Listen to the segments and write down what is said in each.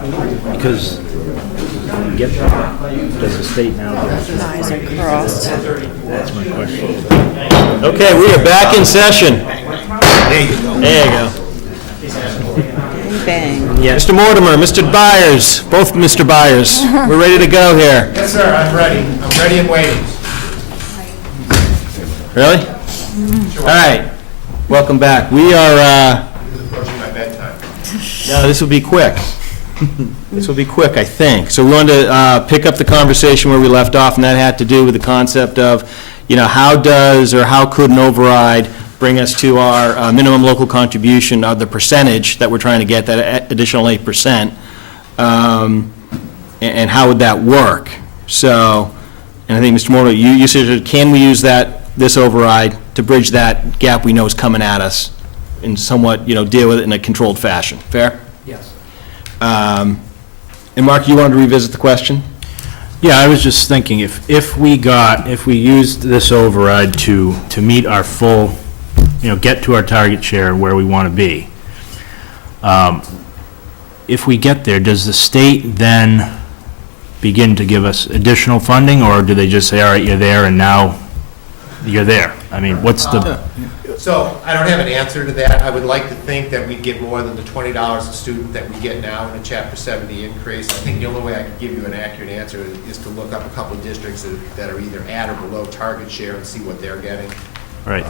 Because get does the state now get Eyes are crossed. That's my question. Okay, we are back in session. There you go. There you go. Bang. Yeah. Mr. Mortimer, Mr. Byers, both Mr. Byers. We're ready to go here. Yes, sir, I'm ready. I'm ready and waiting. Really? All right. Welcome back. We are, This is approaching my bedtime. no, this will be quick. This will be quick, I think. So we wanted to pick up the conversation where we left off, and that had to do with the concept of, how does or how could an override bring us to our minimum local contribution of the percentage that we're trying to get, that additional 8%, and how would that work? So, and I think, Mr. Mortimer, you suggested, can we use this override to bridge that gap we know is coming at us and somewhat, deal with it in a controlled fashion? Fair? Yes. And Mark, you wanted to revisit the question? Yeah, I was just thinking, if we used this override to meet our full, get to our target share where we want to be, if we get there, does the state then begin to give us additional funding, or do they just say, all right, you're there, and now you're there? I mean, what's the... So I don't have an answer to that. I would like to think that we'd get more than the $20 a student that we get now in a Chapter 70 increase. I think the only way I could give you an accurate answer is to look up a couple of districts that are either at or below target share and see what they're getting. Right.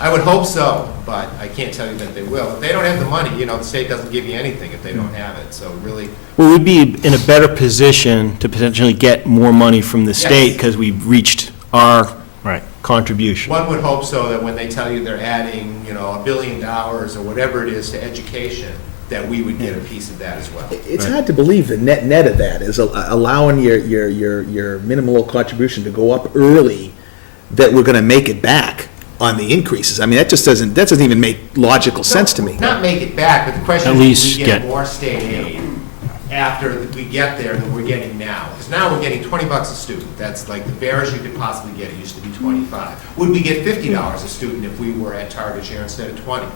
I would hope so, but I can't tell you that they will. If they don't have the money, the state doesn't give you anything if they don't have it. So really, Well, we'd be in a better position to potentially get more money from the state Yes. because we've reached our Right. contribution. one would hope so that when they tell you they're adding, $1 billion or whatever it is to education, that we would get a piece of that as well. It's hard to believe the net of that is allowing your minimum local contribution to go up early, that we're gonna make it back on the increases. I mean, that doesn't even make logical sense to me. Not make it back, but the question At is, least do we get get- more state aid after we get there than we're getting now? Because now we're getting $20 a student. That's like the barest you could possibly get. It used to be 25. Would we get $50 a student if we were at target share instead of 20?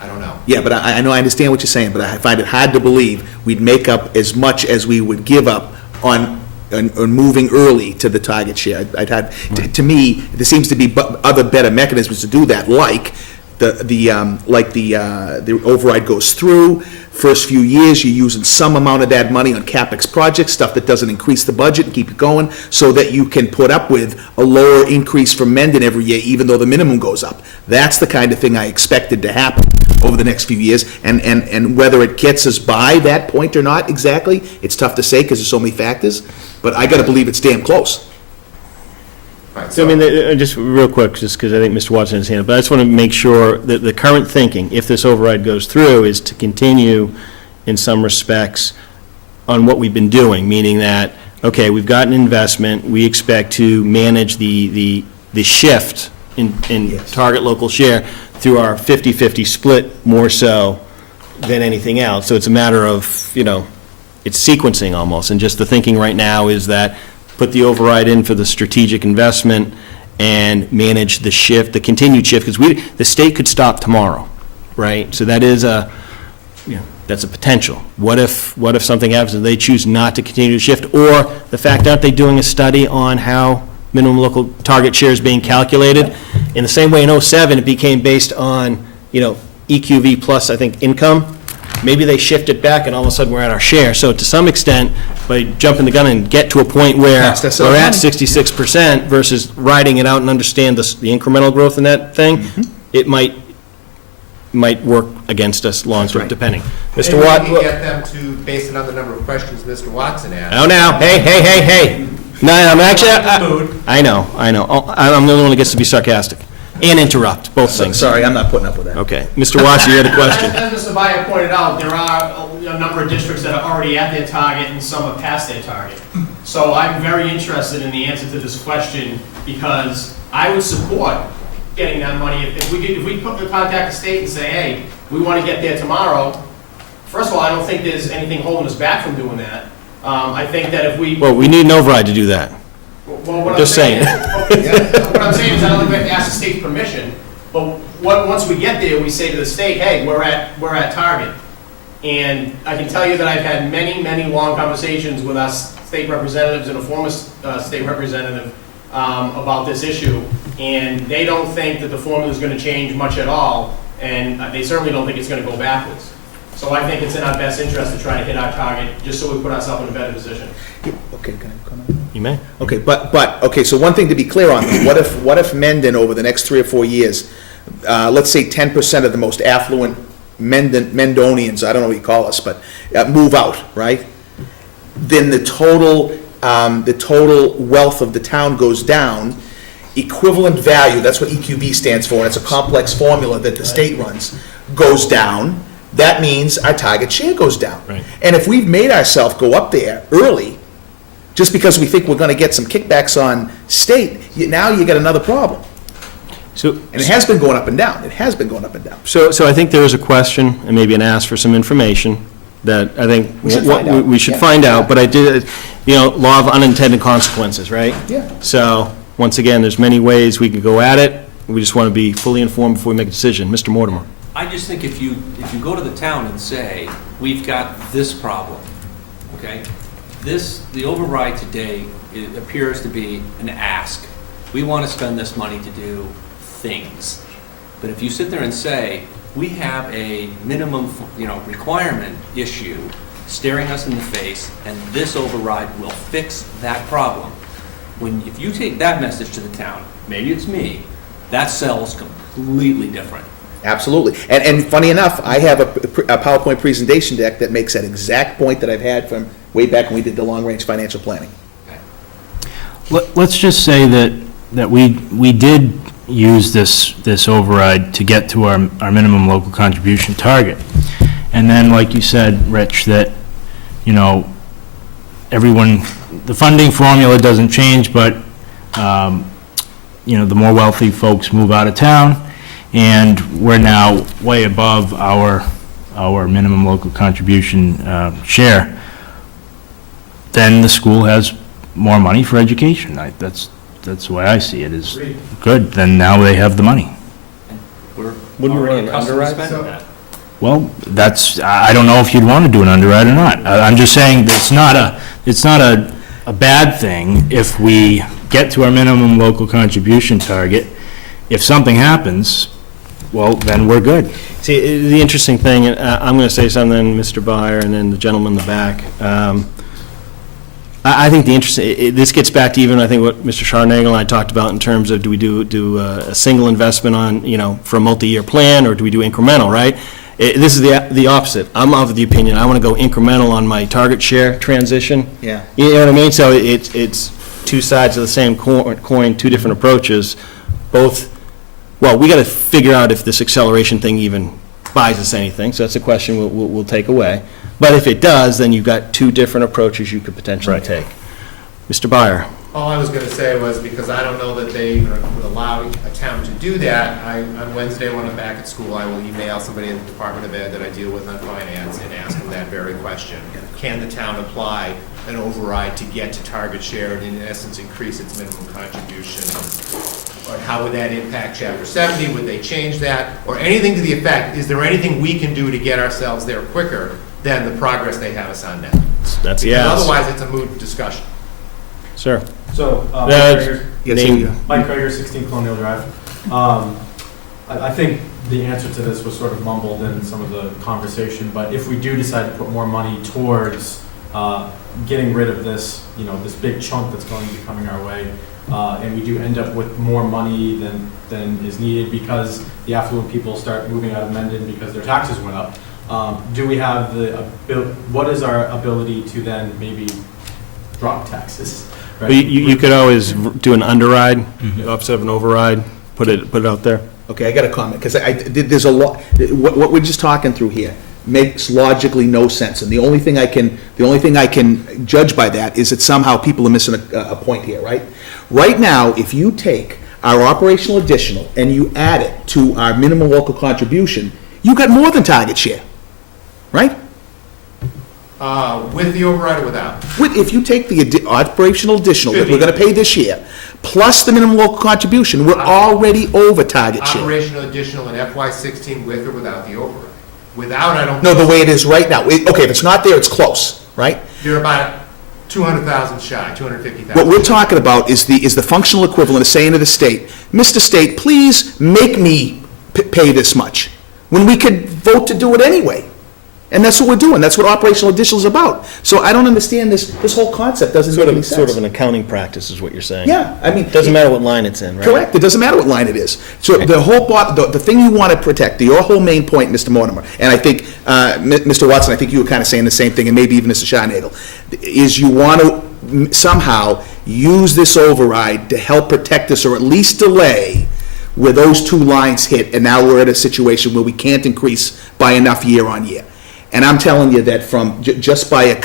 I don't know. Yeah, but I know, I understand what you're saying, but I find it hard to believe we'd make up as much as we would give up on moving early to the target share. To me, there seems to be other better mechanisms to do that, like the override goes through. First few years, you're using some amount of that money on CapEx projects, stuff that doesn't increase the budget, and keep it going, so that you can put up with a lower increase from Mendon every year, even though the minimum goes up. That's the kind of thing I expected to happen over the next few years, and whether it gets us by that point or not exactly, it's tough to say because there's so many factors, but I gotta believe it's damn close. Right, So, I mean, just real quick, just because I think Mr. Watson has hand up, but I just want to make sure that the current thinking, if this override goes through, is to continue in some respects on what we've been doing, meaning that, okay, we've got an investment, we expect to manage the shift in Yes. target local share through our 50-50 split more so than anything else. So it's a matter of, it's sequencing almost, and just the thinking right now is that put the override in for the strategic investment and manage the shift, the continued shift, because the state could stop tomorrow, right? So that is that's a potential. What if something happens and they choose not to continue to shift? Or the fact, aren't they doing a study on how minimum local target share is being calculated? In the same way in '07, it became based on, EQV plus, I think, income. Maybe they shift it back and all of a sudden we're at our share. So to some extent, by jumping the gun and get to a point where Yes, that's we're at money. 66% versus riding it out and understand the incremental growth in that thing, it might work against us long-term, right. depending. Maybe Mr. Watt? we can get them to base it on the number of questions Mr. Watson asked. Oh, now, hey. No, I'm actually, Mood. I know. I'm the only one that gets to be sarcastic and interrupt, both things. Sorry, I'm not putting up with that. Okay. Mr. Watson, you had a question. As Mr. Byer pointed out, there are a number of districts that are already at their target and some are past their target. So I'm very interested in the answer to this question because I would support getting that money. If we contact the state and say, hey, we want to get there tomorrow, first of all, I don't think there's anything holding us back from doing that. I think that if we... Well, we need an override to do that. Well, what Just I'm saying. saying. What I'm saying is I don't think we have to ask the state's permission, but once we get there, we say to the state, hey, we're at target. And I can tell you that I've had many, many long conversations with our state representatives and a former state representative about this issue, and they don't think that the formula is going to change much at all, and they certainly don't think it's going to go backwards. So I think it's in our best interest to try to hit our target, just so we put ourselves in a better position. Okay, can I comment? You may. Okay, okay, so one thing to be clear on, though, what if Mendon, over the next 3 or 4 years, let's say 10% of the most affluent Mendonians, I don't know what you call us, but move out, right? Then the total wealth of the town goes down, equivalent value, that's what EQV stands for, and it's a complex formula that the state runs, goes down. That means our target share goes down. Right. And if we've made ourselves go up there early, just because we think we're gonna get some kickbacks on state, now you got another problem. So, And it has been going up and down, it has been going up and down. so I think there is a question, and maybe an ask for some information, that I think We should find out. we should Yeah. find out, but I did, law of unintended consequences, right? Yeah. So, once again, there's many ways we could go at it, we just want to be fully informed before we make a decision. Mr. Mortimer? I just think if you go to the town and say, we've got this problem, okay? The override today, it appears to be an ask. We want to spend this money to do things. But if you sit there and say, we have a minimum, requirement issue staring us in the face, and this override will fix that problem. If you take that message to the town, maybe it's me, that sells completely different. Absolutely. And funny enough, I have a PowerPoint presentation deck that makes that exact point that I've had from way back when we did the long-range financial planning. Let's just say that we did use this override to get to our minimum local contribution target. And then, like you said, Rich, that, everyone, the funding formula doesn't change, but, the more wealthy folks move out of town, and we're now way above our minimum local contribution share, then the school has more money for education. That's the way I see it, is good, then now they have the money. We're Wouldn't we already run an accustomed to underwrite? spending that. Well, I don't know if you'd want to do an underwrite or not. I'm just saying that it's not a bad thing if we get to our minimum local contribution target. If something happens, well, then we're good. See, the interesting thing, and I'm going to say something, Mr. Byer, and then the gentleman in the back. I think this gets back to even, I think, what Mr. Scharnagel and I talked about in terms of, do we do a single investment on, for a multi-year plan, or do we do incremental, right? This is the opposite. I'm of the opinion, I want to go incremental on my target share transition. Yeah. You know what I mean? So it's two sides of the same coin, two different approaches, both. Well, we got to figure out if this acceleration thing even buys us anything, so that's a question we'll take away. But if it does, then you've got two different approaches you could potentially take. Mr. Byer? All I was gonna say was, because I don't know that they would allow a town to do that, on Wednesday when I'm back at school, I will email somebody in the Department of Ed that I deal with on finance and ask them that very question. Can the town apply an override to get to target share and in essence increase its minimum contribution? Or how would that impact Chapter 70? Would they change that? Or anything to the effect, is there anything we can do to get ourselves there quicker than the progress they have us on now? That's the Because ask. otherwise, it's a moot discussion. Sir? So, Mike Krager, 16 Colonial Drive. I think the answer to this was sort of mumbled in some of the conversation, but if we do decide to put more money towards getting rid of this, this big chunk that's going to be coming our way, and we do end up with more money than is needed because the affluent people start moving out of Mendon because their taxes went up, do we have what is our ability to then maybe drop taxes? Right? Well, you could always do an underride, opposite of an override, put it out there. Okay, I got a comment, because there's a lot, what we're just talking through here makes logically no sense, and the only thing I can judge by that is that somehow people are missing a point here, right? Right now, if you take our operational additional and you add it to our minimum local contribution, you got more than target share, right? With the override or without? If you take the operational additional that we're gonna pay this year, plus the minimum local contribution, we're already over target share. Operational additional in FY16 with or without the override? Without, I don't. No, the way it is right now. Okay, if it's not there, it's close, right? You're about 200,000 shy, 250,000. What we're talking about is the functional equivalent of saying to the state, Mr. State, please make me pay this much, when we could vote to do it anyway. And that's what we're doing. That's what operational additional is about. So I don't understand this whole concept doesn't make any sense. Sort of an accounting practice is what you're saying. Yeah, I mean. It doesn't matter what line it's in, right? Correct, it doesn't matter what line it is. So the whole, the thing you want to protect, your whole main point, Mr. Mortimer, and I think, Mr. Watson, I think you were kind of saying the same thing, and maybe even Mr. Schottenagel, is you want to somehow use this override to help protect us, or at least delay where those two lines hit, and now we're at a situation where we can't increase by enough year on year. And I'm telling you that from, just by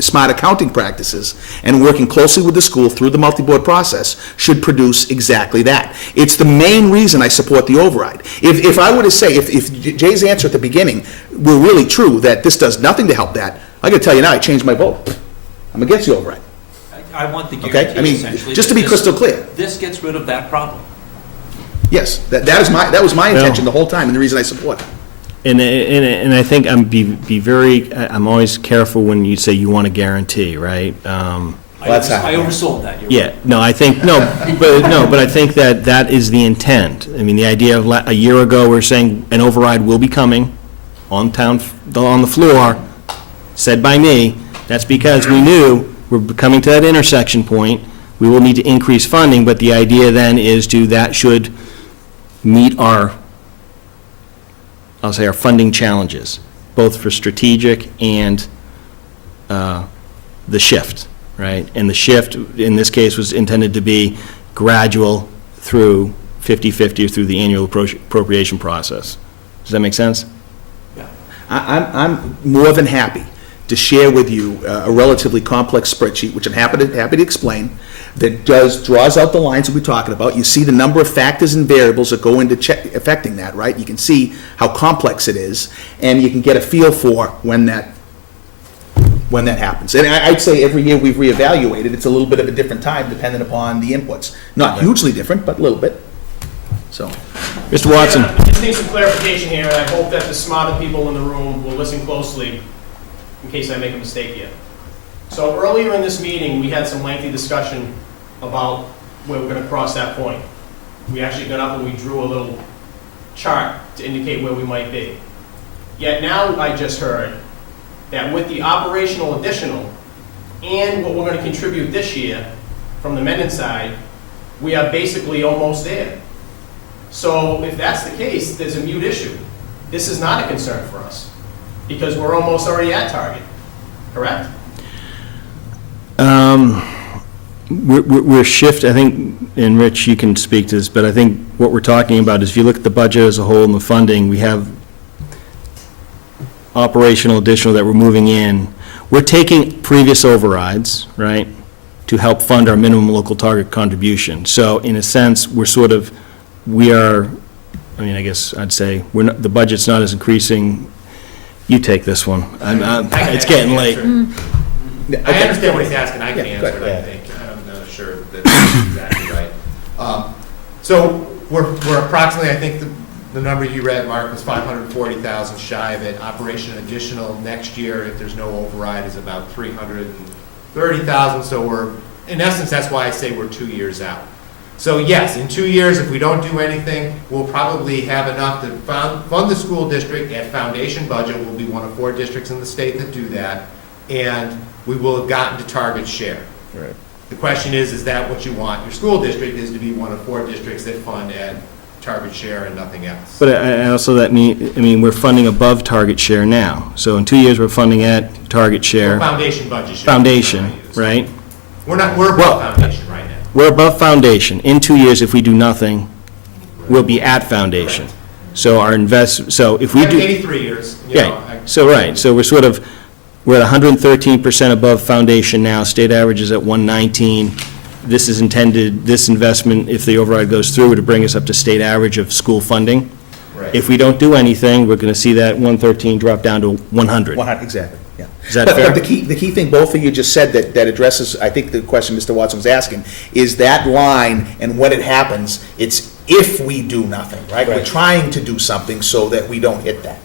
smart accounting practices and working closely with the school through the multi-board process should produce exactly that. It's the main reason I support the override. If I were to say, if Jay's answer at the beginning were really true, that this does nothing to help that, I gotta tell you now, I changed my vote. I'm against the override. I want the Okay? I guarantee mean, essentially. just to that be crystal clear. This gets rid of that problem. Yes, that was my intention the whole time, and the reason I support it. And I think I'm always careful when you say you want a guarantee, right? that's how- I oversold that. You're Yeah, right. no, I think, but I think that is the intent. I mean, the idea of, a year ago, we're saying an override will be coming on the floor, said by me, that's because we knew we're coming to that intersection point, we will need to increase funding, but the idea then is that should meet our funding challenges, both for strategic and the shift, right? And the shift, in this case, was intended to be gradual through 50/50 or through the annual appropriation process. Does that make sense? Yeah. I'm more than happy to share with you a relatively complex spreadsheet, which I'm happy to explain, that draws out the lines that we're talking about. You see the number of factors and variables that go into affecting that, right? You can see how complex it is, and you can get a feel for when that happens. And I'd say every year we've reevaluated, it's a little bit of a different time depending upon the inputs. Not hugely different, but a little bit. So, Mr. Watson? I just need some clarification here, and I hope that the smarter people in the room will listen closely in case I make a mistake here. So earlier in this meeting, we had some lengthy discussion about where we're going to cross that point. We actually got up and we drew a little chart to indicate where we might be. Yet now I just heard that with the operational additional and what we're going to contribute this year from the Mendon side, we are basically almost there. So if that's the case, there's a mute issue. This is not a concern for us because we're almost already at target, correct? We're I think, and Rich, you can speak to this, but I think what we're talking about is if you look at the budget as a whole and the funding, we have operational additional that we're moving in. We're taking previous overrides, right, to help fund our minimum local target contribution. So in a sense, I guess I'd say, the budget's not as increasing. You take this one. It's getting late. I understand what he's asking, I can answer it, I think, I'm not sure that that's exactly right. So we're approximately, I think the number you read, Mark, was 540,000 shy of it. Operation additional next year, if there's no override, is about 330,000, so we're, in essence, that's why I say we're 2 years out. So yes, in 2 years, if we don't do anything, we'll probably have enough to fund the school district at foundation budget. We'll be one of 4 districts in the state that do that, and we will have gotten to target share. Right. The question is that what you want? Your school district is to be one of 4 districts that fund at target share and nothing else. But I also, we're funding above target share now. So in 2 years, we're funding at target share. Well, foundation budget share. Foundation, right? We're above foundation right now. We're above foundation. In 2 years, if we do nothing, we'll be at foundation. So so if we do. 83 years. You know, So we're at 113% above foundation now. State average is at 119. This is intended, this investment, if the override goes through, to bring us up to state average of school funding. Right. If we don't do anything, we're going to see that 113 drop down to 100. Exactly, yeah. Is that fair? But the key thing both of you just said that addresses, I think the question Mr. Watson was asking, is that line and when it happens, it's if we do nothing, right? We're trying to do something so that we don't hit that.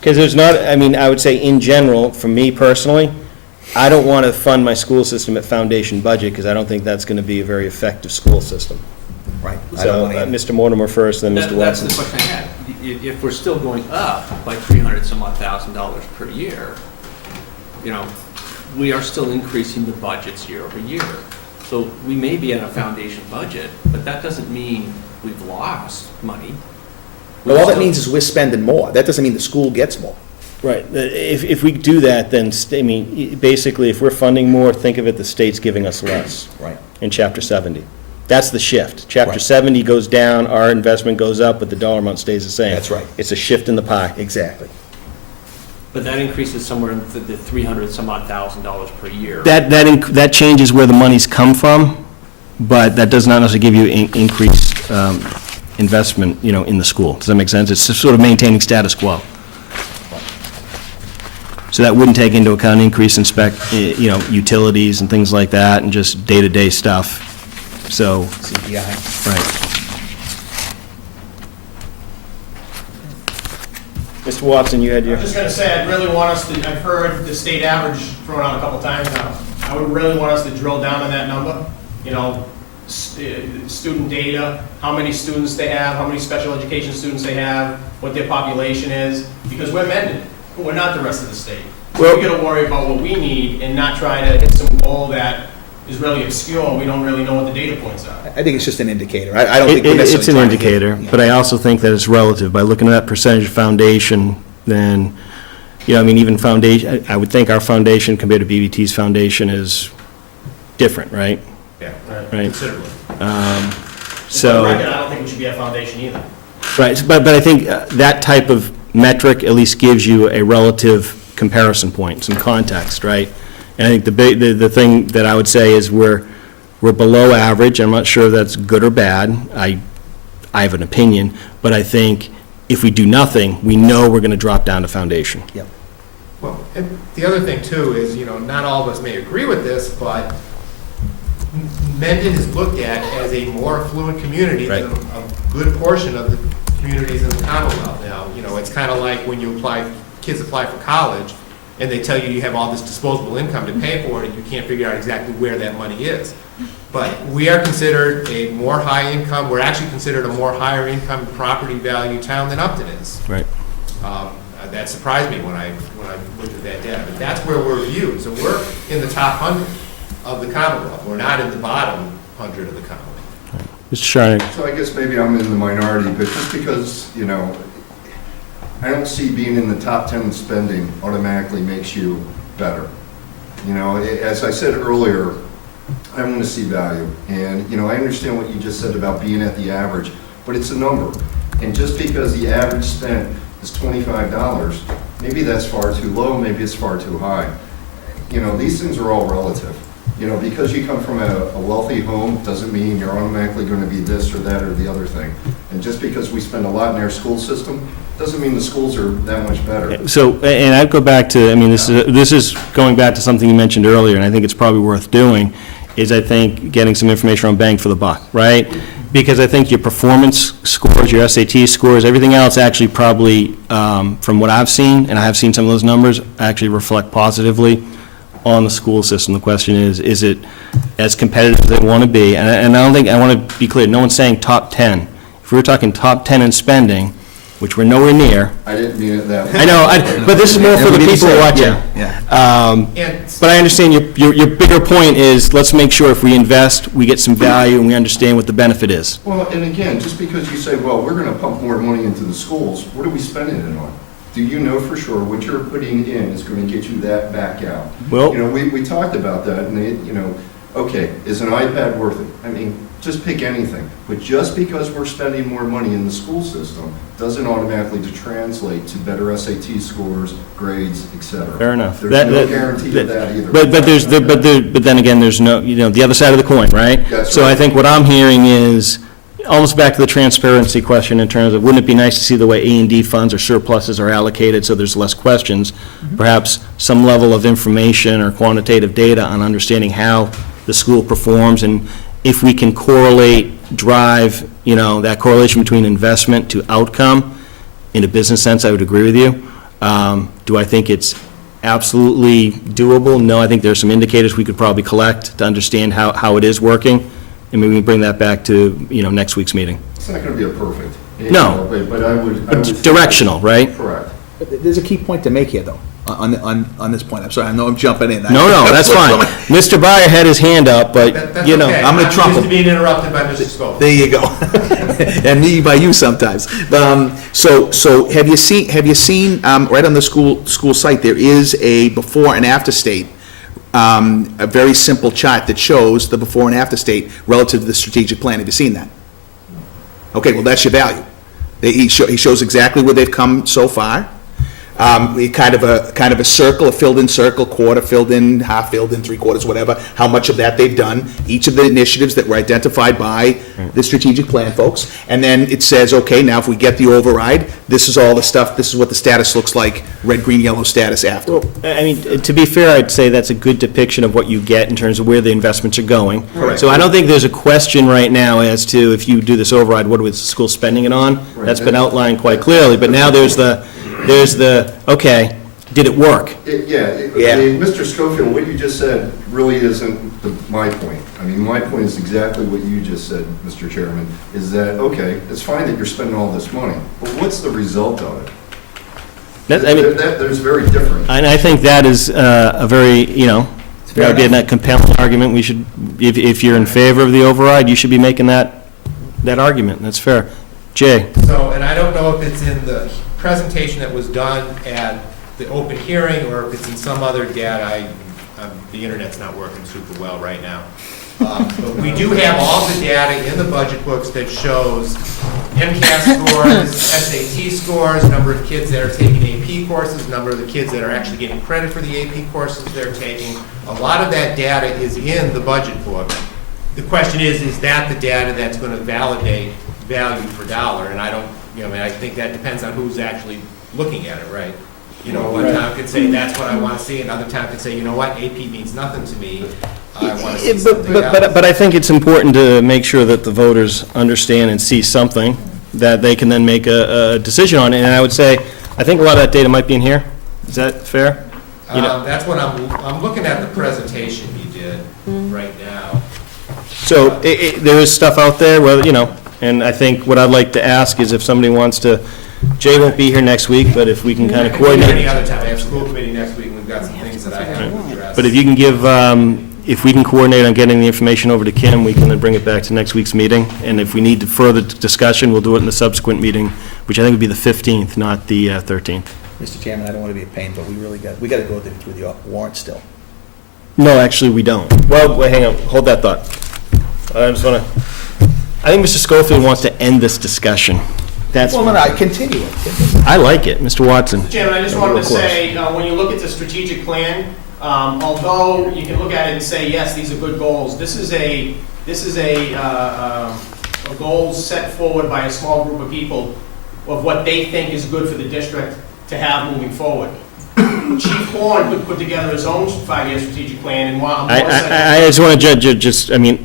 Because there's not, I mean, I would say in general, for me personally, I don't want to fund my school system at foundation budget, because I don't think that's going to be a very effective school system. Right. I don't So, wanna either. Mr. Mortimer first, then Mr. That's Watson. the question I had. If we're still going up by $300,000 per year, you know, we are still increasing the budgets year over year. So we may be at a foundation budget, but that doesn't mean we've lost money. Well, all that means is we're spending more. That doesn't mean the school gets more. Right, if we do that, then, I mean, basically, if we're funding more, think of it, the state's giving us less. Right. In Chapter 70. That's the shift. Chapter Right. 70 goes down, our investment goes up, but the dollar amount stays the same. That's right. It's a shift in the pie. Exactly. But that increases somewhere in the 300 some odd $1,000 per year. That changes where the money's come from, but that does not necessarily give you increased investment, you know, in the school. Does that make sense? It's just sort of maintaining status quo. So that wouldn't take into account increase in you know, utilities and things like that, and just day-to-day stuff. So, CPI. right. Mr. Watson, you had I your, was just gonna say, I'd really want us to, I've heard the state average thrown out a couple times now. I would really want us to drill down on that number, you know, student data, how many students they have, how many special education students they have, what their population is, because we're Mendon, we're not the rest of the state. Well- We gotta worry about what we need and not try to hit some goal that is really obscure, we don't really know what the data points are. I think it's just an indicator. I don't think we're necessarily it's an trying to hit- indicator, yeah. but I also think that it's relative. By looking at that percentage of foundation, then, you know, I mean, even foundation, I would think our foundation compared to BBT's foundation is different, right? Yeah. Right. Considerably. So. For the record, I don't think we should be at foundation either. Right, but I think that type of metric at least gives you a relative comparison point, some context, right? And I think the thing that I would say is we're below average. I'm not sure if that's good or bad. I have an opinion, but I think if we do nothing, we know we're going to drop down to foundation. Yep. Well, and the other thing too is, you know, not all of us may agree with this, but Mendon is looked at as a more affluent community than a good portion of the communities in the Commonwealth now. You know, it's kind of like when kids apply for college, and they tell you you have all this disposable income to pay for it, and you can't figure out exactly where that money is. But we are considered a more high income, we're actually considered a more higher income property value town than Upton is. Right. That surprised me when I looked at that data, but that's where we're viewed. So we're in the top 100 of the Commonwealth, we're not in the bottom 100 of the Commonwealth. Mr. Sharnick? So I guess maybe I'm in the minority, but just because, you know, I don't see being in the top 10 in spending automatically makes you better. You know, as I said earlier, I want to see value. And, you know, I understand what you just said about being at the average, but it's a number. And just because the average spent is $25, maybe that's far too low, maybe it's far too high. You know, these things are all relative. You know, because you come from a wealthy home doesn't mean you're automatically going to be this or that or the other thing. And just because we spend a lot in our school system doesn't mean the schools are that much better. So, and I'd go back to, I mean, this is going back to something you mentioned earlier, and I think it's probably worth doing, is I think getting some information on bang for the buck, right? Because I think your performance scores, your SAT scores, everything else actually probably, from what I've seen, and I have seen some of those numbers, actually reflect positively on the school system. The question is it as competitive as they want to be? And I don't think, I want to be clear, no one's saying top 10. If we were talking top 10 in spending, which we're nowhere near. I didn't mean it that way. I know, but this is more for the people watching. But I understand your bigger point is, let's make sure if we invest, we get some value and we understand what the benefit is. Well, and again, just because you say, well, we're going to pump more money into the schools, what are we spending it on? Do you know for sure what you're putting in is going to get you that back out? Well- You know, we talked about that, and you know, okay, is an iPad worth it? I mean, just pick anything. But just because we're spending more money in the school system doesn't automatically translate to better SAT scores, grades, et cetera. Fair enough. There's no guarantee of that either. But then again, there's no, you know, the other side of the coin, right? That's So I right. think what I'm hearing is, almost back to the transparency question in terms of, wouldn't it be nice to see the way A&D funds or surpluses are allocated so there's less questions? Perhaps some level of information or quantitative data on understanding how the school performs, and if we can correlate, drive, you know, that correlation between investment to outcome, in a business sense, I would agree with you. Do I think it's absolutely doable? No, I think there's some indicators we could probably collect to understand how it is working, and maybe we can bring that back to, next week's meeting. It's not gonna be a perfect. No. But I would. Directional, right? Correct. There's a key point to make here, though, on this point. I'm sorry, I know I'm jumping in. No, that's fine. Mr. Byer had his hand up, but, That's okay. I'm gonna trump used him. to being interrupted by Mr. Schofield. There you go. And me by you sometimes. So have you seen, right on the school site, there is a before and after state, a very simple chart that shows the before and after state relative to the strategic plan. Have you seen that? Okay, well, that's your value. He shows exactly where they've come so far. Kind of a circle, a filled-in circle, quarter filled in, half filled in, three quarters, whatever, how much of that they've done, each of the initiatives that were identified by the strategic plan folks, and then it says, okay, now if we get the override, this is all the stuff, this is what the status looks like, red, green, yellow status after. I mean, to be fair, I'd say that's a good depiction of what you get in terms of where the investments are going. Correct. So I don't think there's a question right now as to if you do this override, what is the school spending it on? That's been outlined quite clearly, but now there's the, okay, did it work? Yeah. Mr. Schofield, what you just said really isn't my point. I mean, my point is exactly what you just said, Mr. Chairman, is that, okay, it's fine that you're spending all this money, but what's the result of it? There's very different. And I think that is a very, that would be a compelling argument. We should, if you're in favor of the override, you should be making that argument. That's fair. Jay? So, and I don't know if it's in the presentation that was done at the open hearing, or if it's in some other data. The internet's not working super well right now. But we do have all the data in the budget books that shows MCAS scores, SAT scores, number of kids that are taking AP courses, number of the kids that are actually getting credit for the AP courses they're taking. A lot of that data is in the budget book. The question is that the data that's going to validate value per dollar? And I don't, I think that depends on who's actually looking at it, right? One town could say, that's what I want to see, another town could say, you know what, AP means nothing to me, I want to see something else. But I think it's important to make sure that the voters understand and see something that they can then make a decision on. And I would say, I think a lot of that data might be in here. Is that fair? That's what I'm looking at the presentation you did right now. So there is stuff out there, and I think what I'd like to ask is if somebody wants to, Jay won't be here next week, but if we can kind of coordinate. Any other time, I have school committee next week, and we've got some things that I have to address. But if you can give, if we can coordinate on getting the information over to Kim, we can then bring it back to next week's meeting. And if we need further discussion, we'll do it in the subsequent meeting, which I think would be the 15th, not the 13th. Mr. Chairman, I don't want to be a pain, but we got to go through the warrant still. No, actually, we don't. Well, wait, hang on, hold that thought. I think Mr. Schofield wants to end this discussion. Continue it. I like it, Mr. Watson. Chairman, I just wanted to say, when you look at the strategic plan, although you can look at it and say, yes, these are good goals, this is a goal set forward by a small group of people of what they think is good for the district to have moving forward. Chief Horn could put together his own 5-year strategic plan, and while I just want to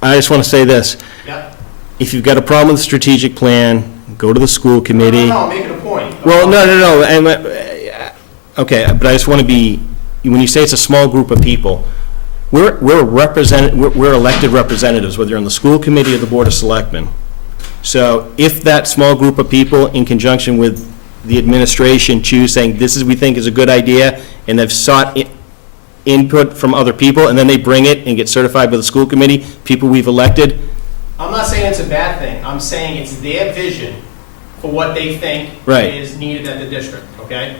I just want to say this. Yep. If you've got a problem with the strategic plan, go to the school committee. No, I'm making a point. Well, no. Okay, but I just want to be, when you say it's a small group of people, we're elected representatives, whether you're on the school committee or the Board of Selectmen. So if that small group of people, in conjunction with the administration, choose saying, this is, we think is a good idea, and they've sought input from other people, and then they bring it and get certified by the school committee, people we've elected. I'm not saying it's a bad thing. I'm saying it's their vision for what they think Right. is needed at the district, okay?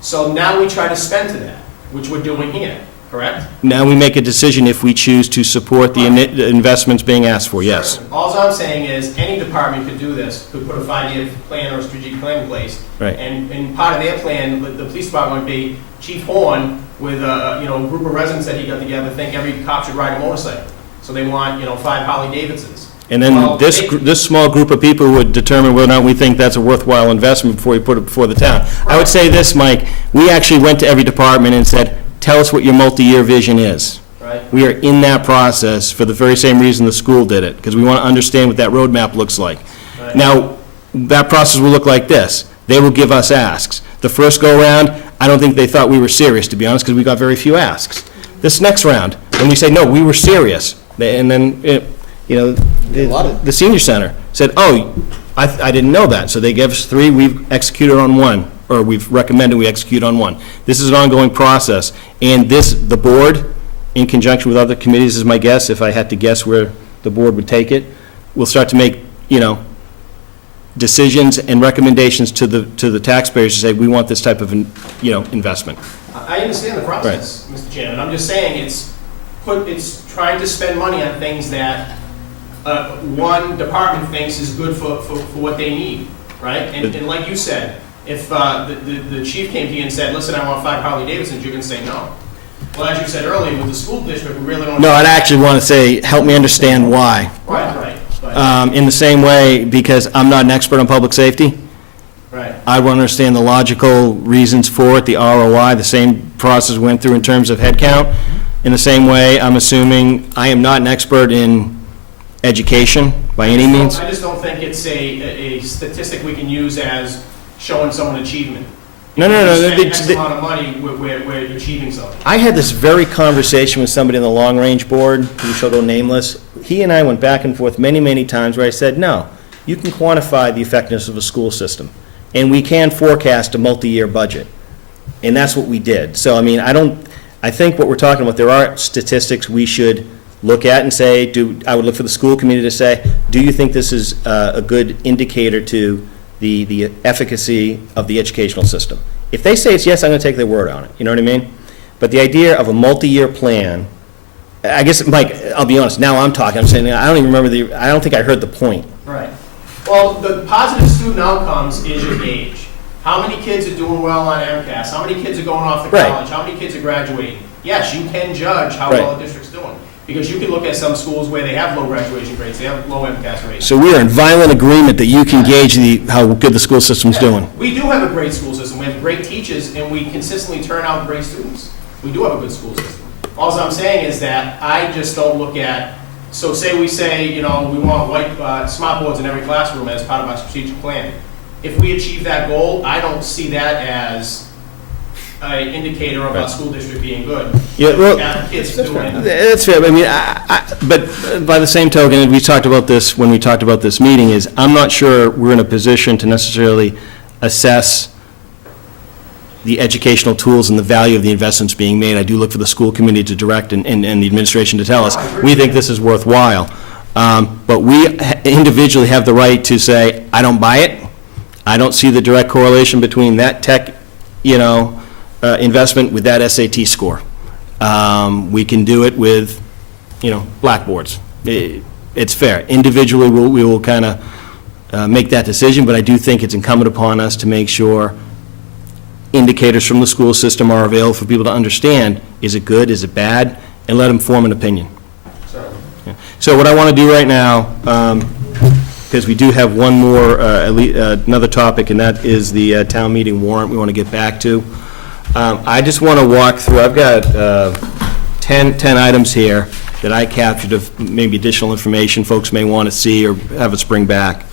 So now we try to spend to that, which we're doing here, correct? Now we make a decision if we choose to support the investments being asked for, yes. All I'm saying is, any department could do this, could put a 5-year plan or a strategic plan in place. Right. And part of their plan, the police department would be Chief Horn with a group of residents that he got together, think every cop should ride a motorcycle. So they want, 5 Harley Davidsons. And then this small group of people would determine whether or not we think that's a worthwhile investment before we put it before the town. I would say this, Mike, we actually went to every department and said, tell us what your multi-year vision is. Right. We are in that process for the very same reason the school did it, because we want to understand what that roadmap looks like. Right. Now, that process will look like this. They will give us asks. The first go-around, I don't think they thought we were serious, to be honest, because we got very few asks. This next round, when we say, no, we were serious, and then, the senior center said, oh, I didn't know that, so they gave us 3, we've executed on 1, or we've recommended we execute on 1. This is an ongoing process, and the board, in conjunction with other committees, is my guess, if I had to guess where the board would take it, will start to make, decisions and recommendations to the taxpayers to say, we want this type of, investment. I understand the process, Mr. Chairman. I'm just saying it's trying to spend money on things that one department thinks is good for what they need, right? And like you said, if the chief came to you and said, listen, I want 5 Harley Davidsons, you're going to say no. Well, as you said earlier, with the school district, we really don't. No, I'd actually want to say, help me understand why. Right. In the same way, because I'm not an expert on public safety, Right. I want to understand the logical reasons for it, the ROI, the same process we went through in terms of headcount. In the same way, I'm assuming I am not an expert in education by any means. I just don't think it's a statistic we can use as showing someone achievement. No. Spend X amount of money, we're achieving something. I had this very conversation with somebody on the long-range board, who shall go nameless. He and I went back and forth many, many times where I said, no, you can quantify the effectiveness of a school system, and we can forecast a multi-year budget. And that's what we did. So, I think what we're talking about, there are statistics we should look at and say, I would look for the school committee to say, do you think this is a good indicator to the efficacy of the educational system? If they say it's yes, I'm going to take their word on it, you know what I mean? But the idea of a multi-year plan, I guess, Mike, I'll be honest, now I'm talking, I'm saying, I don't even remember I don't think I heard the point. Right. Well, the positive student outcomes is your gauge. How many kids are doing well on MCAS? How many kids are going off to Right. college? How many kids are graduating? Yes, you can judge how Right. well a district's doing. Because you can look at some schools where they have low graduation rates, they have low MCAS rates. So we are in violent agreement that you can gauge how good the school system's doing. We do have a great school system, we have great teachers, and we consistently turn out great students. We do have a good school system. All I'm saying is that I just don't look at, so say we say, we want white smart boards in every classroom as part of our strategic plan. If we achieve that goal, I don't see that as an indicator of our school district being good. Yeah, well, Have kids doing. that's fair. But by the same token, and we talked about this when we talked about this meeting, is I'm not sure we're in a position to necessarily assess the educational tools and the value of the investments being made. I do look for the school committee to direct and the administration to tell us, we think this is worthwhile. But we individually have the right to say, I don't buy it. I don't see the direct correlation between that tech, investment with that SAT score. We can do it with, blackboards. It's fair. Individually, we will kind of make that decision, but I do think it's incumbent upon us to make sure indicators from the school system are available for people to understand, is it good, is it bad, and let them form an opinion. Yeah. So what I want to do right now, because we do have one more, another topic, and that is the town meeting warrant we want to get back to. I just want to walk through, I've got 10 items here that I captured of maybe additional information folks may want to see or have us bring back.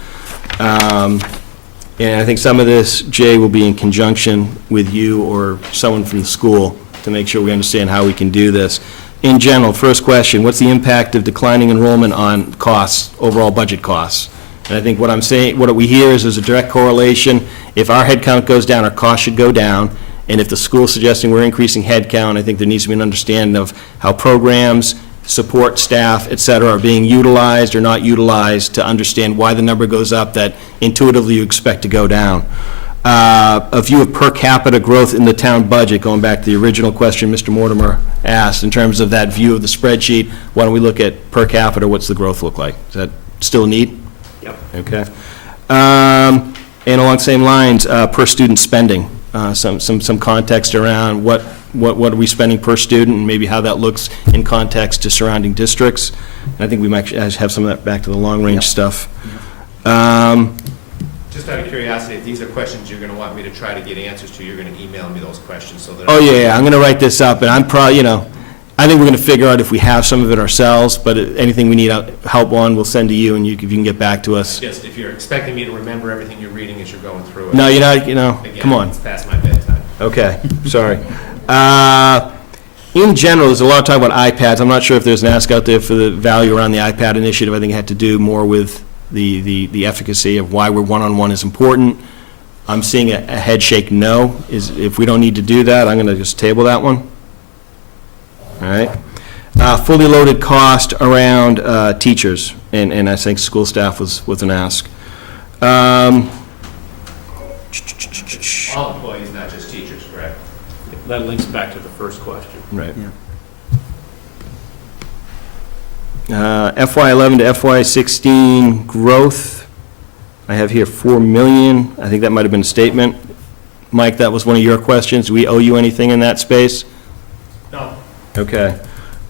And I think some of this, Jay, will be in conjunction with you or someone from the school to make sure we understand how we can do this. In general, first question, what's the impact of declining enrollment on costs, overall budget costs? And I think what I'm saying, what we hear is there's a direct correlation. If our head count goes down, our costs should go down. And if the school's suggesting we're increasing head count, I think there needs to be an understanding of how programs, support staff, et cetera, are being utilized or not utilized to understand why the number goes up that intuitively you expect to go down. A view of per capita growth in the town budget, going back to the original question Mr. Mortimer asked, in terms of that view of the spreadsheet, why don't we look at per capita, what's the growth look like? Is that still a need? Yep. Okay. And along the same lines, per student spending, some context around what are we spending per student, and maybe how that looks in context to surrounding districts. And I think we might have some of that back to the long-range stuff. Just out of curiosity, if these are questions you're going to want me to try to get answers to, you're going to email me those questions so that. Oh, yeah, I'm going to write this up, and I'm probably, I think we're going to figure out if we have some of it ourselves, but anything we need help on, we'll send to you, and if you can get back to us. Just if you're expecting me to remember everything you're reading as you're going through it. No, you're not, Again, come on. It's past my bedtime. Okay, sorry. In general, there's a lot of talk about iPads. I'm not sure if there's an ask out there for the value around the iPad initiative. I think it had to do more with the efficacy of why we're one-on-one is important. I'm seeing a head shake no. If we don't need to do that, I'm going to just table that one. All right. Fully loaded cost around teachers, and I think school staff was an ask. All employees, not just teachers, correct? That links back to the first question. Right. FY11 to FY16 growth, I have here 4 million. I think that might have been a statement. Mike, that was one of your questions. Do we owe you anything in that space? No. Okay.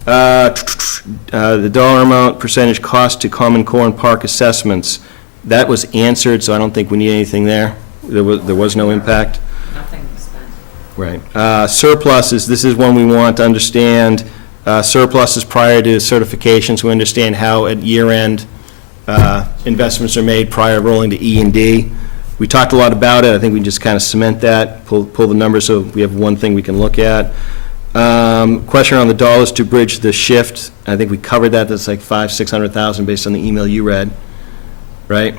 The dollar amount, percentage cost to Common Core and Park assessments, that was answered, so I don't think we need anything there. There was no impact. Nothing was spent. Right. Surpluses, this is one we want to understand. Surpluses prior to certifications, we understand how at year-end investments are made prior rolling to E&D. We talked a lot about it. I think we just kind of cement that, pull the numbers so we have one thing we can look at. Question on the dollars to bridge the shift. I think we covered that. That's like $500,000-600,000 based on the email you read, right?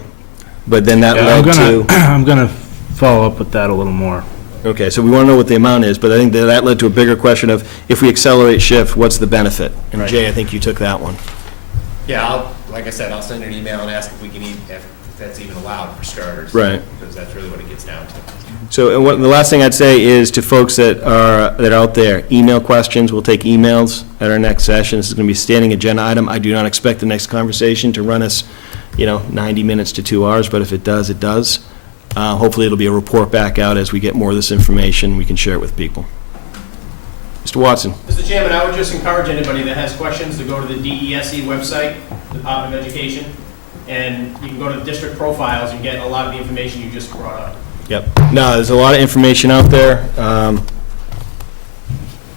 But then that led to... I'm gonna follow up with that a little more. Okay, so we want to know what the amount is, but I think that led to a bigger question of, if we accelerate shift, what's the benefit? And Right. Jay, I think you took that one. Yeah, like I said, I'll send an email and ask if we can if that's even allowed for starters. Right. Because that's really what it gets down to. So and the last thing I'd say is to folks that are out there, email questions, we'll take emails at our next session. This is going to be a standing agenda item. I do not expect the next conversation to run us, 90 minutes to 2 hours, but if it does, it does. Hopefully, it'll be a report back out as we get more of this information, we can share it with people. Mr. Watson? Mr. Chairman, I would just encourage anybody that has questions to go to the DESE website, Department of Education, and you can go to the district profiles and get a lot of the information you just brought up. Yep. No, there's a lot of information out there.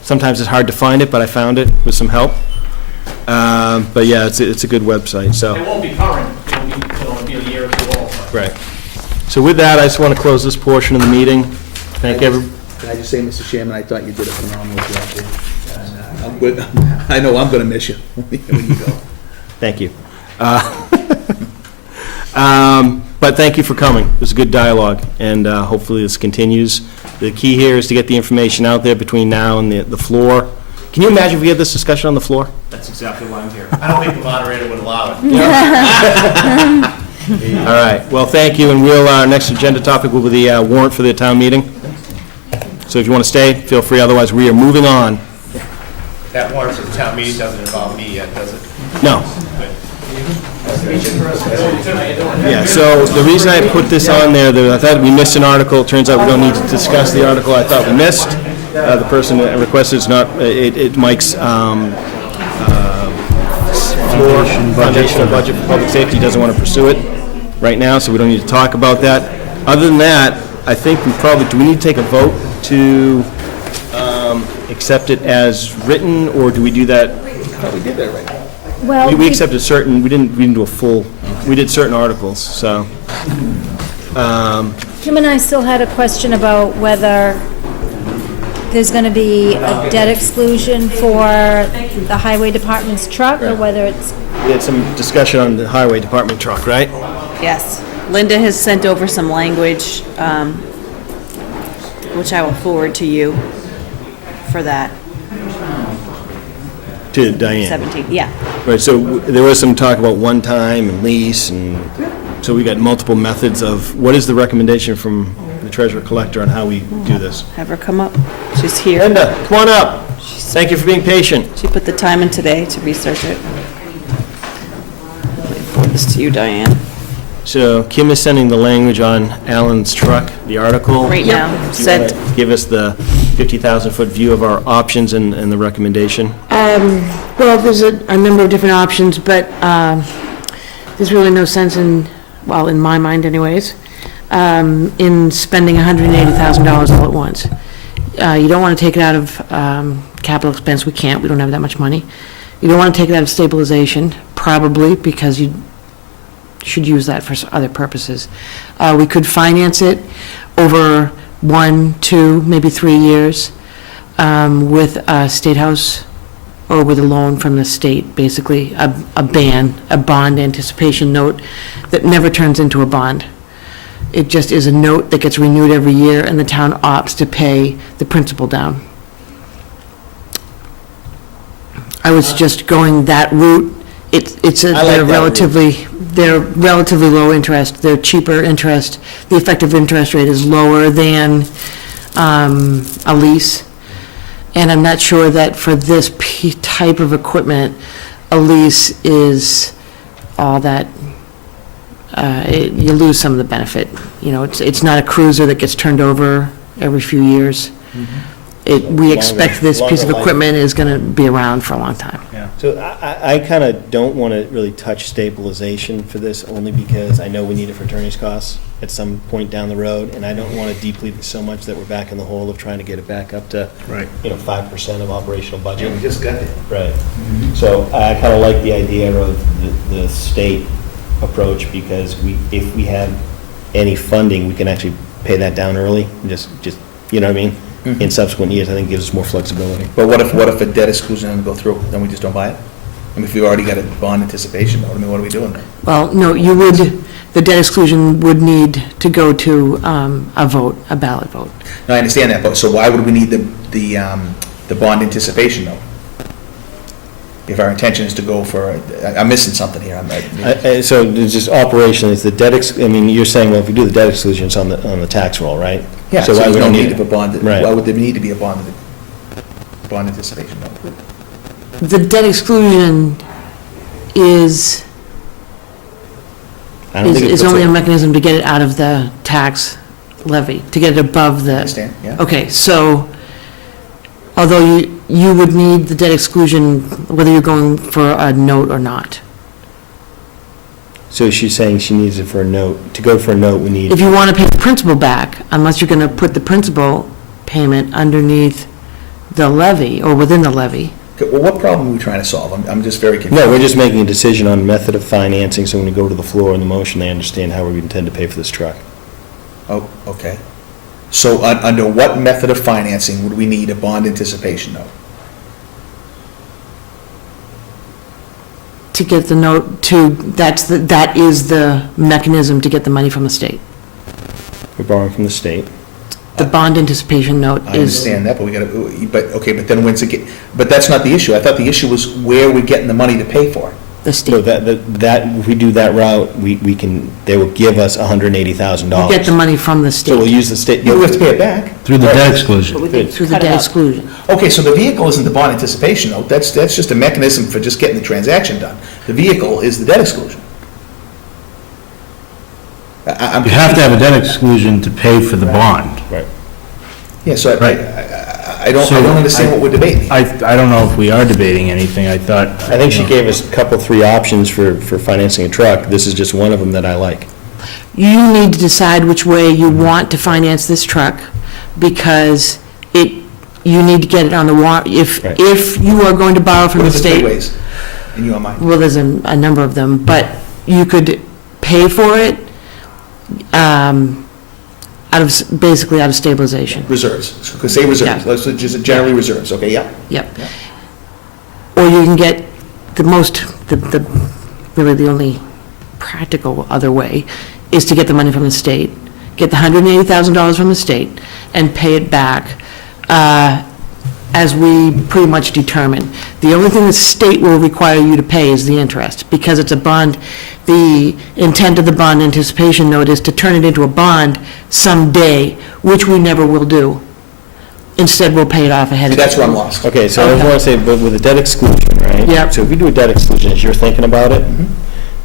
Sometimes it's hard to find it, but I found it with some help. But yeah, it's a good website, so. It won't be current, it'll be a year or two old. but- Right. So with that, I just want to close this portion of the meeting. Thank everyone. Can I just say, Mr. Chairman, I thought you did a phenomenal job there. I know I'm going to miss you when you go. Thank you. But thank you for coming. It was a good dialogue, and hopefully this continues. The key here is to get the information out there between now and the floor. Can you imagine if we had this discussion on the floor? That's exactly why I'm here. I don't think the moderator would allow it. All right. Well, thank you, and our next agenda topic will be the warrant for the town meeting. So if you want to stay, feel free. Otherwise, we are moving on. That warrant for the town meeting doesn't involve me yet, does it? No. Yeah, so the reason I put this on there, I thought we missed an article. It turns out we don't need to discuss the article I thought we missed. The person that requested is not, Mike's foundational budget for public safety doesn't want to pursue it right now, so we don't need to talk about that. Other than that, I think we probably, do we need to take a vote to accept it as written, or do we do that? I thought we did that right. Well, We accepted certain, we didn't do a full, we did certain articles, so. Kim and I still had a question about whether there's going to be a debt exclusion for the highway department's truck, or whether it's, We had some discussion on the highway department truck, right? Yes. Linda has sent over some language, which I will forward to you for that. To Diane. 17, yeah. Right, so there was some talk about one-time and lease, and so we got multiple methods of, what is the recommendation from the treasurer collector on how we do this? Have her come up. She's here. Linda, come on up. Thank you for being patient. She put the time in today to research it. Let me forward this to you, Diane. So Kim is sending the language on Alan's truck, the article. Right now. Do you wanna Sent. give us the 50,000-foot view of our options and the recommendation? Well, there's a number of different options, but there's really no sense in, well, in my mind anyways, in spending $180,000 all at once. you don't want to take it out of capital expense, we can't, we don't have that much money. You don't want to take it out of stabilization, probably, because you should use that for other purposes. We could finance it over 1, 2, maybe 3 years with a State House or with a loan from the state, basically a bond anticipation note that never turns into a bond. It just is a note that gets renewed every year, and the town opts to pay the principal down. I was just going that route. They're relatively low interest, they're cheaper interest, the effective interest rate is lower than a lease. And I'm not sure that for this type of equipment, a lease is all that, you lose some of the benefit. You know, it's not a cruiser that gets turned over every few years. We expect this piece of Longer life. equipment is gonna be around for a long time. So I kind of don't want to really touch stabilization for this, only because I know we need it for attorney's costs at some point down the road, and I don't want to deplete it so much that we're back in the hole of trying to get it back up to, Right. 5% of operational budget. We just got there. Right. So I kind of like the idea of the state approach, because if we have any funding, we can actually pay that down early, and just, you know what I mean? In subsequent years, I think gives us more flexibility. But what if a debt exclusion doesn't go through, then we just don't buy it? I mean, if we already got a bond anticipation note, I mean, what are we doing then? Well, no, the debt exclusion would need to go to a ballot vote. No, I understand that, but so why would we need the bond anticipation note? If our intention is to go for, I'm missing something here. So it's just operationally, it's the debt, I mean, you're saying, well, if we do the debt exclusion, it's on the tax roll, right? Yeah, so why there's we no don't need of a bond, Right. why would there need to be a bond anticipation note? The debt exclusion is I don't think it puts only a a- mechanism to get it out of the tax levy, to get it above the. I understand, yeah. Okay, so although you would need the debt exclusion whether you're going for a note or not. So she's saying she needs it for a note. To go for a note, we need, If you want to pay the principal back, unless you're going to put the principal payment underneath the levy or within the levy. Okay, well, what problem are we trying to solve? I'm just very confused. no, we're just making a decision on method of financing, so when we go to the floor in the motion, they understand how we intend to pay for this truck. Oh, okay. So under what method of financing would we need a bond anticipation note? To get the note that is the mechanism to get the money from the state. We're borrowing from the state. The bond anticipation note I is, understand that, but we gotta, but then when's it get, but that's not the issue. I thought the issue was where we're getting the money to pay for it. the No, state. if we do that route, we can, they will give us $180,000. You get the money from the So we'll state use the state. You have to pay it back. Through the debt exclusion. through the debt exclusion. Okay, so the vehicle isn't the bond anticipation note. That's just a mechanism for just getting the transaction done. The vehicle is the debt exclusion. I'm You have to have a debt exclusion to pay for the bond. Right. Yeah, so Right. I don't understand what we're debating. I don't know if we are debating anything, I thought. I think she gave us a couple, 3 options for financing a truck. This is just one of them that I like. You need to decide which way you want to finance this truck, because you need to get it on the warrant. Right. If you are going to borrow from What are the the three state, ways in your mind? well, there's a number of them, but you could pay for it basically out of stabilization. Reserves. So say reserves. Yeah. Let's just generally reserves, okay, yeah. Yep. Or you can get really the only practical other way is to get the money from the state, get the $180,000 from the state, and pay it back as we pretty much determine. The only thing the state will require you to pay is the interest, because it's a bond. The intent of the bond anticipation note is to turn it into a bond someday, which we never will do. Instead, we'll pay it off ahead See, of time. that's where I'm lost. Okay, so I Okay. want to say, but with a debt exclusion, right? Yep. So if we do a debt exclusion, as you're thinking about it,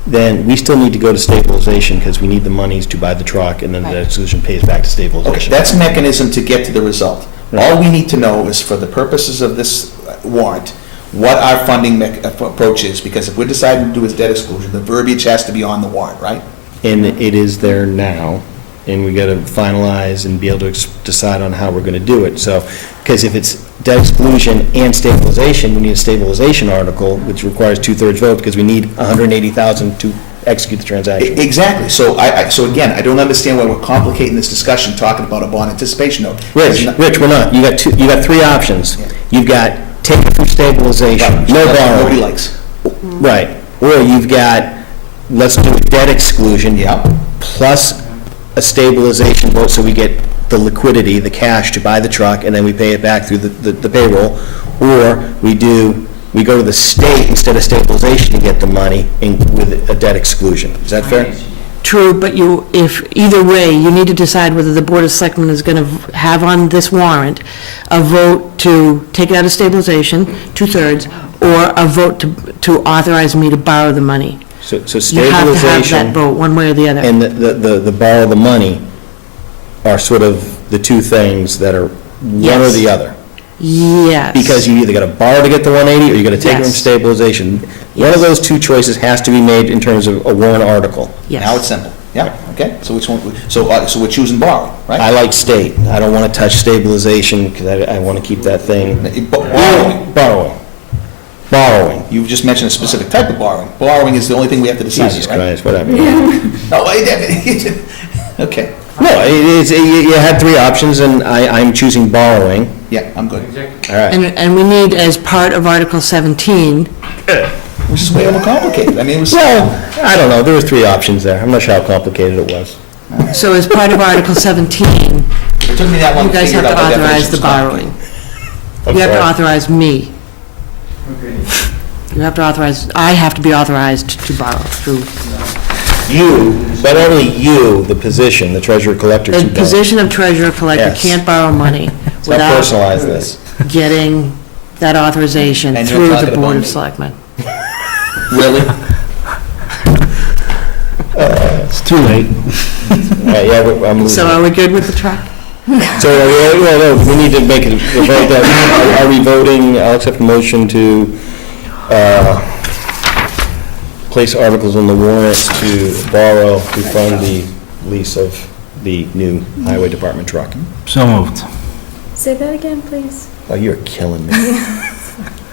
then we still need to go to stabilization, because we need the monies to buy the truck, and then the debt exclusion pays back to Okay, stabilization. that's a mechanism to get to the result. All we need to know is, for the purposes of this warrant, what our funding approach is, because if we're deciding to do a debt exclusion, the verbiage has to be on the warrant, right? And it is there now. and we got to finalize and be able to decide on how we're going to do it. So, because if it's debt exclusion and stabilization, we need a stabilization article, which requires 2/3 vote, because we need 180,000 to execute the transaction. Exactly. So so again, I don't understand why we're complicating this discussion, talking about a bond anticipation note. Rich, we're not. You got three options. You've got take it from stabilization, no borrowing. Nobody likes. Right. Or you've got, let's do a debt exclusion. Yeah. Plus a stabilization vote, so we get the liquidity, the cash to buy the truck, and then we pay it back through the payroll. Or we go to the state instead of stabilization to get the money with a debt exclusion. Is that fair? True, but either way, you need to decide whether the Board of Selectmen is going to have on this warrant a vote to take it out of stabilization, 2/3, or a vote to authorize me to borrow the money. So You have to have stabilization that vote, one way or the other. and the borrow the money are sort of the two things that are one or Yes. the other. Yes. Because you either got to borrow to get the 180, or you got to take it from Yes. stabilization. One of those two choices has to be made in terms of a warrant article. Yes. Now it's simple. Yeah, okay. So which one, so we're choosing borrowing, right? I like state. I don't want to touch stabilization, because I want to keep that thing. Borrowing. Borrowing. You've just mentioned a specific type of borrowing. Borrowing is the only thing we have to decide, Jesus right? Christ, whatever. No, okay. No, you had three options, and I'm choosing borrowing. Yeah, I'm good. All right. And we need, as part of Article 17, Which is way overcomplicated. I mean, it was. Well, I don't know, there were three options there. I'm not sure how complicated it was. so as part of Article 17, It took me that long you to guys figure have it to out. authorize the borrowing. I'm You have to sorry. authorize me. You have to authorize, I have to be authorized to borrow through, You, but only you, the position, the treasurer collector, the to borrow. position of treasurer collector Yes. can't borrow money Let's not without personalize this. getting that authorization And you're through the talking Board about of me. Selectmen. Really? It's too late. Right, yeah, I'm losing. So are we good with the truck? So, well, no, we need to make a vote that, are we voting, I'll accept a motion to place articles on the warrant to borrow to fund the lease of the new highway department truck. So moved. Say that again, please. Oh, you're killing me.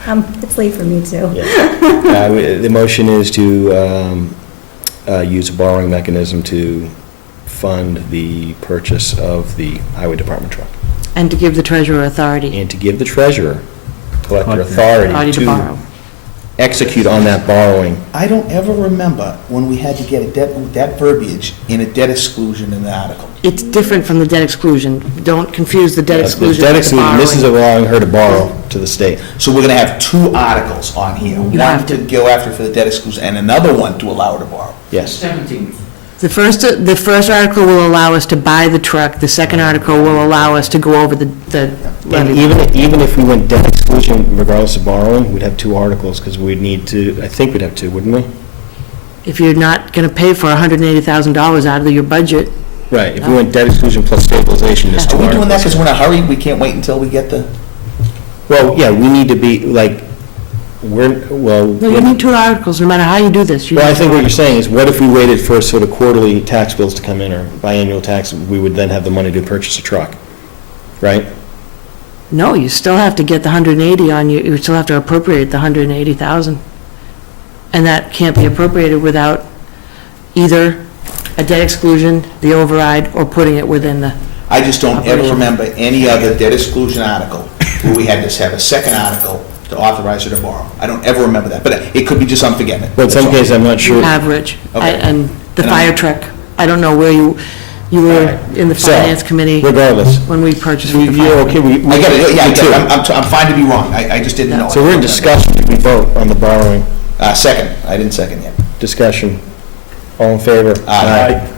It's late for me, too. Yeah. The motion is to use a borrowing mechanism to fund the purchase of the highway department truck, And to give the treasurer authority and to give the treasurer collector authority authority to borrow. execute on that borrowing. I don't ever remember when we had to get that verbiage in a debt exclusion in the article. It's different from the debt exclusion. Don't confuse the debt The exclusion debt with the exclusion, this is borrowing. allowing her to borrow to the state. So we're gonna have two articles on here. You One have to to. go after for the debt exclusion, and another one to allow her to borrow. Yes. The first article will allow us to buy the truck, the second article will allow us to go over the And levy. even if we went debt exclusion regardless of borrowing, we'd have two articles, because we'd need to, I think we'd have two, wouldn't we? If you're not going to pay for $180,000 out of your budget, Right, if we went debt exclusion plus stabilization, there's two Are we articles. doing that because we're in a hurry? We can't wait until we get the, Well, yeah, we need to be, like, well, no, you need two articles, no matter how you do this. You well, I need think two what you're saying is, what if we waited for sort of quarterly tax bills to come in, or biannual tax, we would then have the money to purchase a truck, right? No, you still have to get the 180 on you, you still have to appropriate the 180,000. And that can't be appropriated without either a debt exclusion, the override, or putting it within the, I just don't ever Operation. remember any other debt exclusion article where we had to have a second article to authorize her to borrow. I don't ever remember that, but it could be just I'm forgetting it. But in some That's all. cases, I'm not sure. average. Okay. And the And fire I'm- truck, I don't know where you were in the So, finance committee Regardless, when we purchased we, the you're fire. okay, we. I get it, yeah, I me get too. it. I'm fine to be wrong. I just didn't know. So we're in discussion, did we vote on the borrowing? Second, I didn't second yet. Discussion. All in favor? Aye.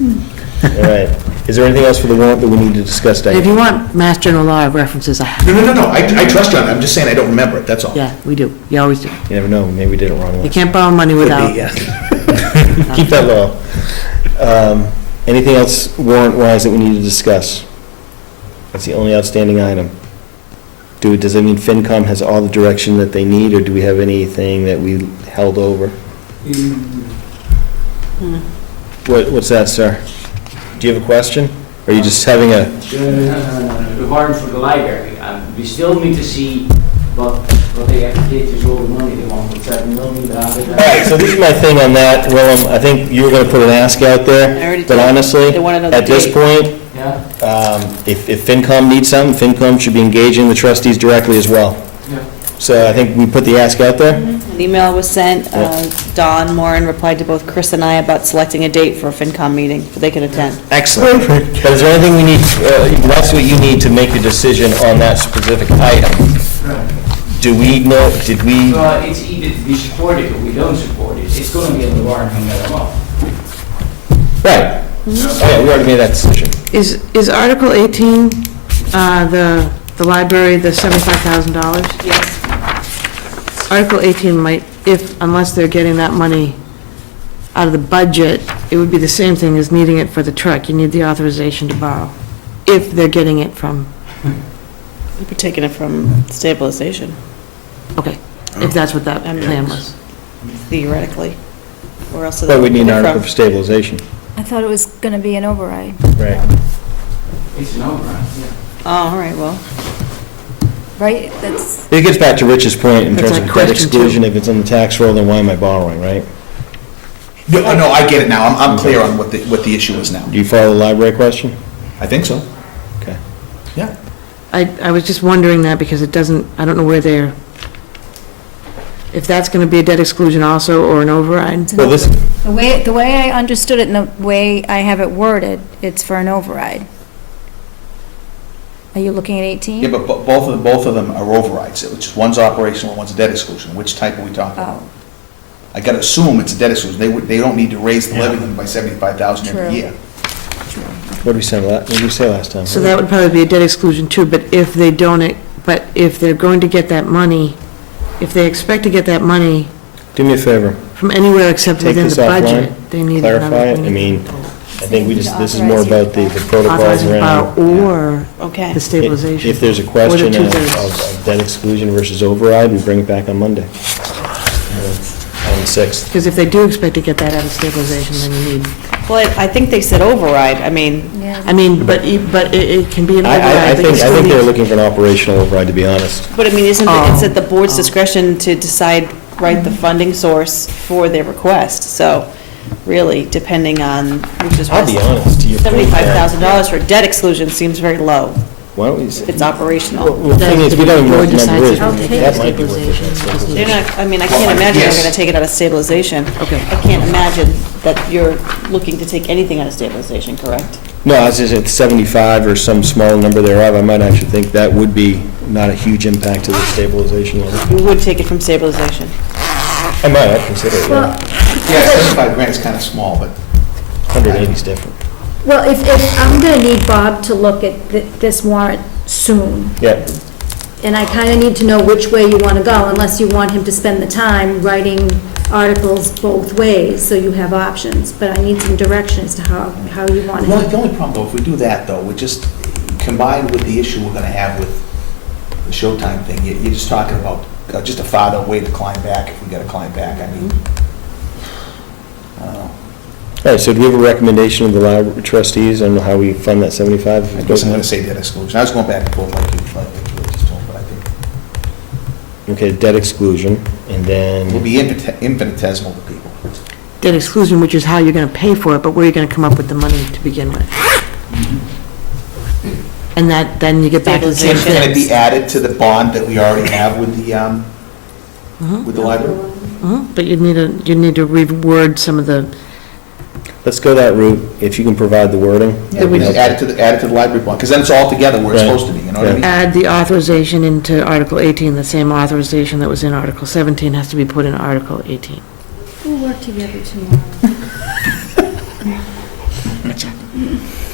All right. Is there anything else for the warrant that we need to discuss, If Diane? you want Mass General Law references, I have. No, I trust you on it. I'm just saying I don't remember it, that's all. Yeah, we do. You always do. You never know, maybe we did it wrong. You can't borrow money Could without. be, yeah. Keep that low. Anything else warrant-wise that we need to discuss? That's the only outstanding item. Does that mean FinCom has all the direction that they need, or do we have anything that we held over? What's that, sir? Do you have a question? Or are you just having a, The warrant for the library, we still need to see what they actually did to all the money, they want to put 7 million down. all right, so this is my thing on that, Willem. I think you were going to put an ask out I there, already but did. honestly, They wanna know the at this date. point, Yeah? if FinCom needs something, FinCom should be engaging the trustees directly as well. Yeah. So I think we put the ask out there. An email was sent, Don Moran replied to both Chris and I about selecting a date for a FinCom meeting that they can attend. Excellent. But is there anything we need, that's what you need to make a decision on that specific item? Do we know, did we, Well, it's either we support it or we don't support it, it's gonna be in the warrant no matter what. right. Oh, yeah, we already made that decision. Is Article 18, the library, the $75,000? Yes. Article 18 might, unless they're getting that money out of the budget, it would be the same thing as needing it for the truck. You need the authorization to borrow, if they're getting it from, We're taking it from stabilization, okay, if that's what that plan was. theoretically. Or else. But we need an article for stabilization. I thought it was gonna be an override, Right. It's an override, yeah. Oh, all right, well, right? That's, It gets back to Rich's point in That's terms our of debt question, too. exclusion. If it's on the tax roll, then why am I borrowing, right? No, no, I get it now. I'm clear on what the issue is now. Do you follow the library question? I think so. Okay. Yeah. I was just wondering that because it doesn't, I don't know where they're, if that's going to be a debt exclusion also or an override. Well, this, the way I understood it and the way I have it worded, it's for an override. Are you looking at 18? Yeah, but both of them are overrides. It's just one's operational, one's a debt exclusion. Which type are we talking about? Oh, I gotta assume it's a debt exclusion. They don't need to raise the levy limit by 75,000 True. every year. what did we say last time? So that would probably be a debt exclusion too, but if they don't, but if they're going to get that money, if they expect to get that money Do me a favor, from anywhere except take within this the budget, offline, they need clarify another. it. I mean, I think we just, this is more about the protocols Authorizing around. borrow or okay. the stabilization. If there's a question of two-thirds. of debt exclusion versus override, we bring it back on Monday. On the 6th. Because if they do expect to get that out of stabilization, then you need, Well, I think they said override, I mean, yeah. I mean, but it can be an I override, but you think still they're need. looking for an operational override, to be honest. but I mean, it's Oh. at the board's discretion to decide, right, the funding source for their request, so really, depending on which is. I'll be honest, to your point, $75,000 for debt exclusion seems very low, Why don't we, if it's operational. well, the thing is, we don't even know what the Board number is. decides to take That might be worth stabilization. it. They're not, I mean, I can't imagine they're gonna take it out of stabilization. Okay. I can't imagine that you're looking to take anything out of stabilization, correct? No, I was just at 75 or some small number thereof, I might actually think that would be not a huge impact to the stabilization level. You would take it from stabilization. I might, I'd consider it, yeah. Yeah, 75 grand is kind of small, but 180 is different. Well, if I'm gonna need Bob to look at this warrant soon, Yeah, and I kinda need to know which way you wanna go, unless you want him to spend the time writing articles both ways, so you have options, but I need some direction as to how you want the him. only problem, though, if we do that, though, we just, combined with the issue we're gonna have with the Showtime thing, you're just talking about just a farther way to climb back, if we gotta climb back, I mean, I don't know. all right, so do we have a recommendation of the library trustees on how we fund that 75? I guess I'm gonna say debt exclusion. I was going back and forth like you just told, but I think Okay, debt exclusion, and it will then, be infinitesimal to people. Debt exclusion, which is how you're going to pay for it, but where you're going to come up with the money to begin with. And that, then you get back to the same Stabilization. Can it thing. be added to the bond that we already have with the library? But you need to reword some of the, let's go that route, if you can provide the wording. Yeah, we just add it to the library bond, because then it's all together where it's Right. supposed to be, you know what I Yeah. mean? add the authorization into Article 18, the same authorization that was in Article 17 has to be put in Article 18. We'll work together tomorrow.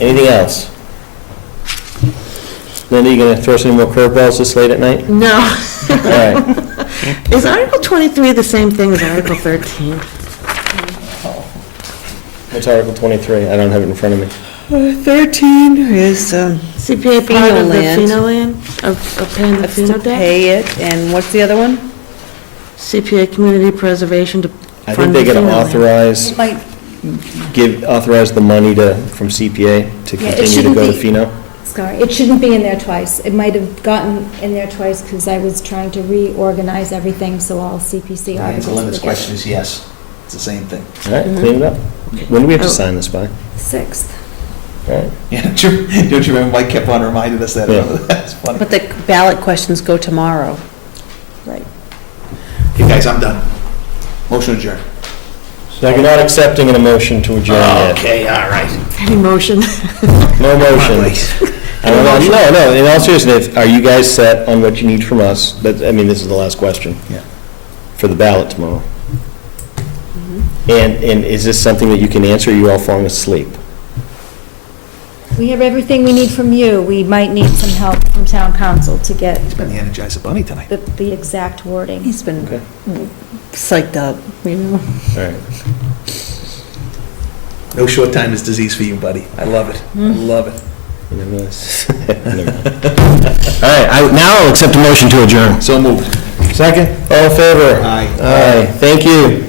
Anything else? Linda, you gonna throw some more curveballs this late at night? No. All right, Is Article 23 the same thing as Article 13? what's Article 23? I don't have it in front of me. 13 is, CPA part of the land. FINO land, of paying the that's to FINO debt? pay it, and what's the other one? CPA community preservation to I think fund they're the gonna FINO land. authorize, It might authorize the money from CPA to Yeah, it continue to shouldn't go to be- Phino? Sorry, it shouldn't be in there twice. It might have gotten in there twice because I was trying to reorganize everything, so all CPC The articles answer to were Linda's together. question is yes. It's the same thing. All right, clean it up. When do we have to Oh. sign this by? 6th. All right. Yeah, don't you remember Mike kept on reminding us that? Yeah. That's funny. But the ballot questions go tomorrow. Right. Okay, guys, I'm done. Motion adjourned. So you're not accepting an emotion to adjourn yet? Okay, all right. Any motion? No motion. Please. No, in all seriousness, are you guys set on what you need from us? I mean, this is the last question. Yeah. For the ballot tomorrow. And is this something that you can answer, or are you all falling asleep? We have everything we need from you. We might need some help from town council to get He's been the Energizer Bunny tonight. the exact wording. He's been Okay. psyched up, you know? All right. No short time is disease for you, buddy. I love it. I love it. All right, now I'll accept a motion to adjourn. So moved. Second? All in favor? Aye. Aye, thank you.